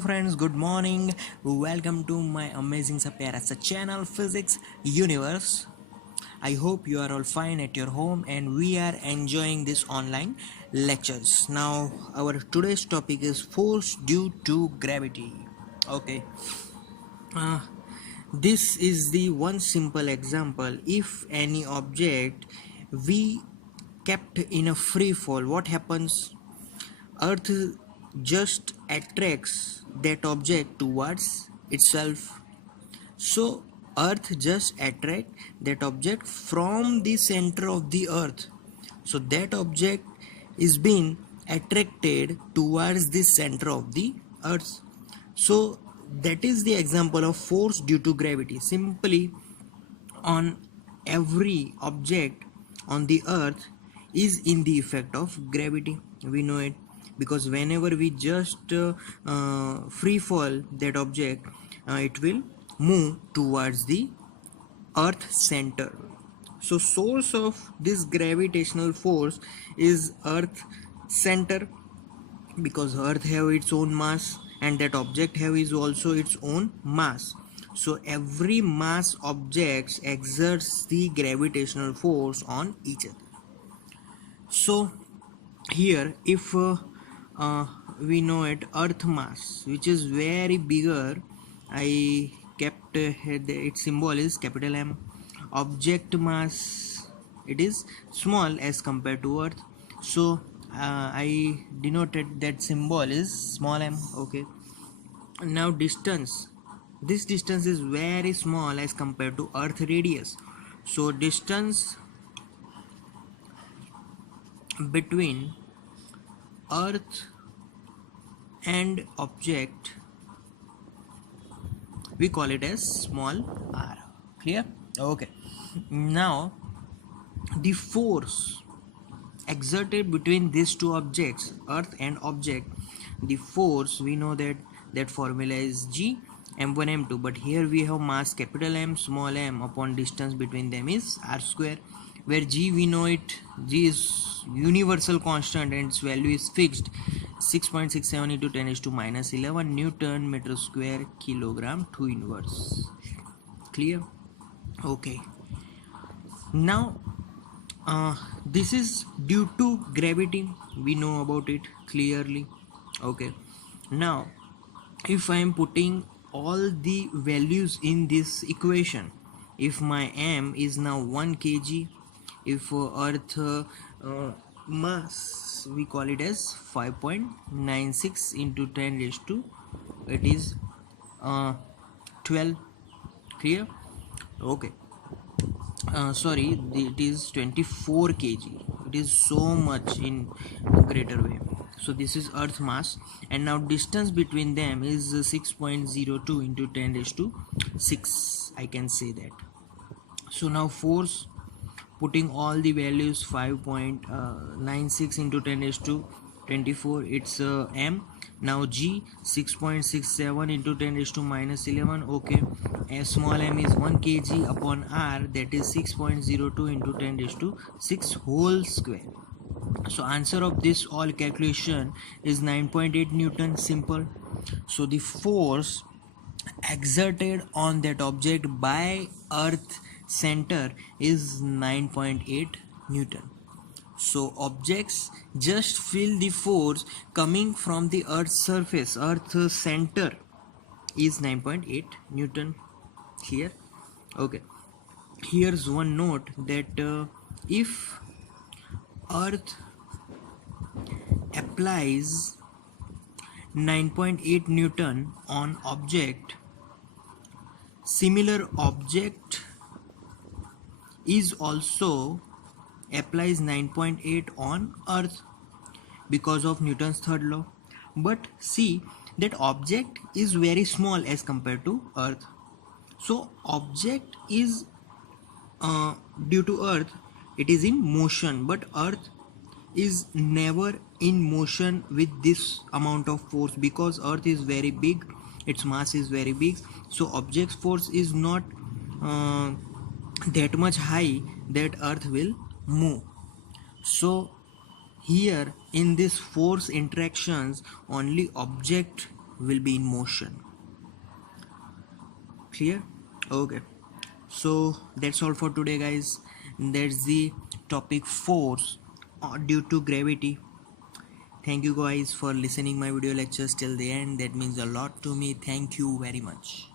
friends, good morning. Welcome to my amazing sa pyara sa channel Physics Universe. I hope you are all fine at your home and we are enjoying this online lectures. Now our today's topic is force due to gravity. Okay. Uh, this is the one simple example. If any object we kept in a free fall, what happens? Earth just attracts that object towards itself. So Earth just attract that object from the center of the Earth. So that object is being attracted towards the center of the Earth. So that is the example of force due to gravity. Simply on every object on the earth is in the effect of gravity. We know it because whenever we just free fall that object, it will move towards the earth center. So source of this gravitational force is earth center, because earth have its own mass and that object have is also its own mass. So every mass object exerts the gravitational force on each other. So here if we know it, earth mass, which is very bigger, I kept its symbol is capital M. Object mass, it is small as compared to earth, so I denoted that symbol is small m. Okay, now distance, this distance is very small as compared to earth radius. So distance between earth and object, we call it as small r. Clear? Okay, now the force exerted between these two objects, earth and object, the force, we know that formula is G m1 m2, but here we have mass capital M, small m upon distance between them is r square, where G, we know it, G is universal constant and its value is fixed, 6.67 into 10 is to minus 11 Newton meter square kilogram 2 inverse. Clear? Okay, now this is due to gravity, we know about it clearly. Okay, now if I am putting all the values in this equation, if my m is now 1 kg, if earth mass, we call it as 5.96 into 10 raised to, it is 12. Clear? Okay, sorry, it is 24 kg, it is so much in a greater way. So this is earth mass, and now distance between them is 6.02 into 10 raised to 6, I can say that. So now force, putting all the values, 5.96 into 10 raised to 24, it's m. Now G, 6.67 into 10 raised to minus 11. Okay, a small m is 1 kg upon r, that is 6.02 into 10 raised to 6 whole square. So answer of this all calculation is 9.8 Newton. Simple. So the force exerted on that object by earth center is 9.8 Newton. So objects just feel the force coming from the earth's surface, earth center is 9.8 Newton here. Okay, here's one note that if earth applies 9.8 Newton on object, similar object is also applies 9.8 on earth because of Newton's third law. But see that object is very small as compared to earth, so object is due to earth, it is in motion, but earth is never in motion with this amount of force, because earth is very big, its mass is very big, so object's force is not that much high that earth will move. So here in this force interactions, only object will be in motion. Clear? Okay. So that's all for today, guys. That's the topic force due to gravity. Thank you guys for listening my video lectures till the end. That means a lot to me. Thank you very much.